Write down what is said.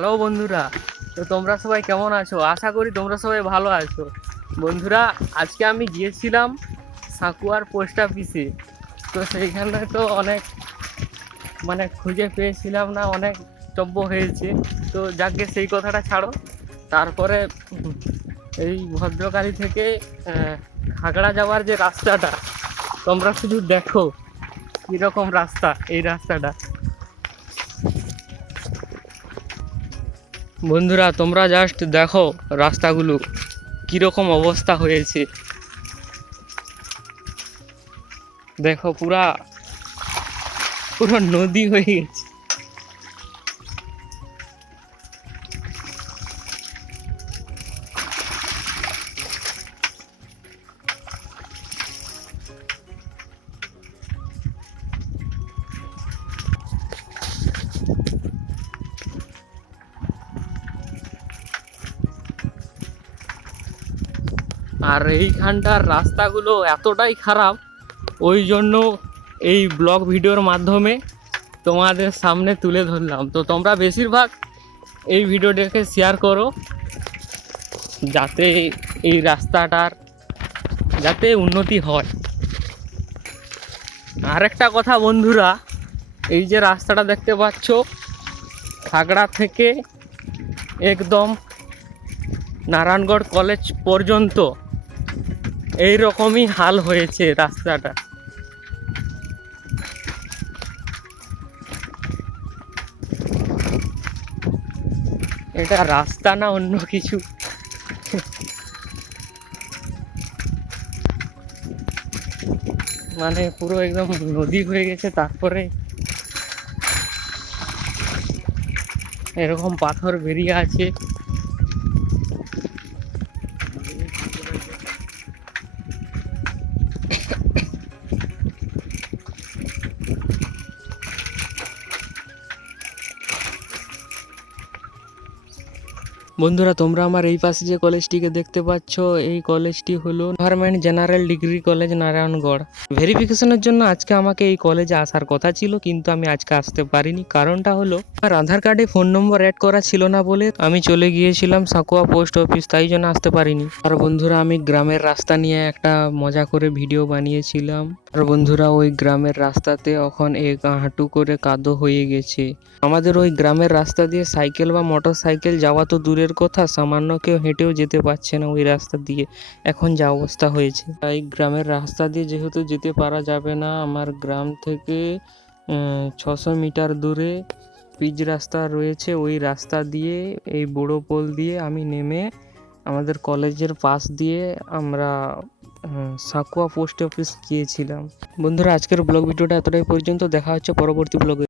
Hello বন্ধুরা। তো তোমরা সবাই কেমন আছো? আশা করি তোমরা সবাই ভালো আছো। বন্ধুরা, আজকে আমি গিয়েছিলাম সাকুয়ার পোস্ট অফিসে। তো সেইখানে তো অনেক খুঁজে পেয়েছিলাম না, অনেক চব্য হয়েছে। তো যাকে সেই কথাটা ছাড়ো। তারপরে এই ভদ্রকালী থেকে খাগড়া যাওয়ার যে রাস্তাটা, তোমরা শুধু দেখো কীরকম রাস্তা। এই রাস্তাটা বন্ধুরা, তোমরা জাস্ট দেখো রাস্তাগুলো কিরকম অবস্থা হয়েছে। দেখো পুরা পুরো নদী হয়ে গেছে। আর এইখানটার রাস্তাগুলো এতটাই খারাপ, ওই জন্য এই ব্লগ ভিডিওর মাধ্যমে তোমাদের সামনে তুলে ধরলাম। তো তোমরা বেশিরভাগ এই ভিডিওটাকে শেয়ার করো, যাতে এই রাস্তাটার যাতে উন্নতি হয়। আর একটা কথা বন্ধুরা, এই যে রাস্তাটা দেখতে পাচ্ছ, খাগড়া থেকে একদম নারায়ণগড় কলেজ পর্যন্ত এই রকমই হাল হয়েছে রাস্তাটা। এটা রাস্তা না অন্য কিছু। পুরো একদম নদী হয়ে গেছে। তারপরে এরকম পাথর বেরিয়ে আছে। বন্ধুরা, তোমরা আমার এই পাশে যে কলেজটিকে দেখতে পাচ্ছ, এই কলেজটি হলো government general degree college Narayangarh. ভেরিফিকেশনের জন্য আজকে আমাকে এই কলেজে আসার কথা ছিল, কিন্তু আমি আজকে আসতে পারিনি। কারণটা হলো আমার আধার কার্ডে ফোন নম্বর অ্যাড করা ছিল না বলে আমি চলে গিয়েছিলাম সাকুয়া পোস্ট অফিস, তাই জন্য আসতে পারিনি। আর বন্ধুরা, আমি গ্রামের রাস্তা নিয়ে একটা মজা করে ভিডিও বানিয়েছিলাম। আর বন্ধুরা, ওই গ্রামের রাস্তাতে এখন এক হাঁটু করে কাদো হয়ে গেছে। আমাদের ওই গ্রামের রাস্তা দিয়ে সাইকেল বা মোটর সাইকেল যাওয়া তো দূরের কথা, সামান্য কেউ হেঁটেও যেতে পারছে না ওই রাস্তা দিয়ে, এখন যা অবস্থা হয়েছে। এই গ্রামের রাস্তা দিয়ে যেহেতু যেতে পারা যাবে না, আমার গ্রাম থেকে 600 মিটার দূরে পিচ রাস্তা রয়েছে। ওই রাস্তা দিয়ে, এই বড় পোল দিয়ে আমি নেমে আমাদের কলেজের পাশ দিয়ে আমরা সাকুয়া পোস্ট অফিস গিয়েছিলাম। বন্ধুরা, আজকের ব্লগ ভিডিওটা এতটাই পর্যন্ত। দেখা হচ্ছে পরবর্তী ব্লগে।